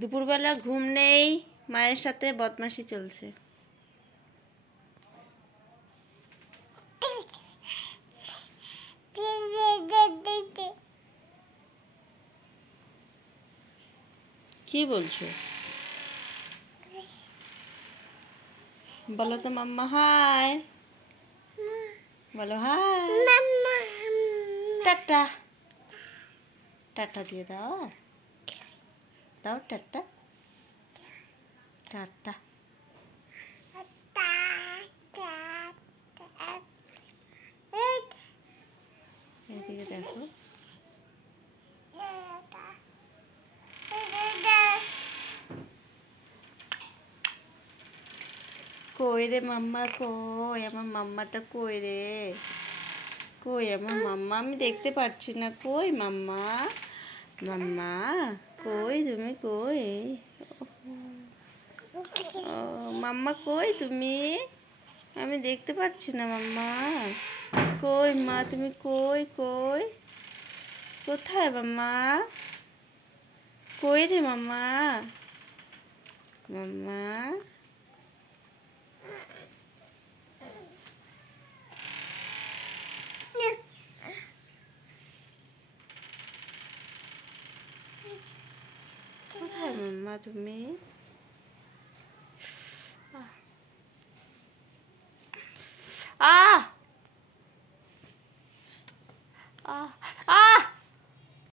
দুপুরবেলা ঘুম নেই, মায়ের সাথে বদমাশি চলছে। কি বলছো? বলো তো মাম্মা হাই, বলো হাই, টাটা টাটা দিয়ে দাও, দাও টাটা টাটা। এদিকে দেখো, কই রে মাম্মা, কই আমার মাম্মাটা, কই রে, কই আমার মাম্মা, আমি দেখতে পাচ্ছি না, কই মাম্মা, মাম্মা কই তুমি, কই ও মাম্মা, কই তুমি, আমি দেখতে পাচ্ছি না মাম্মা, কই মা তুমি, কই কই, কোথায় মাম্মা, কই রে মাম্মা, মাম্মা কোথায় মাম্মা তুমি?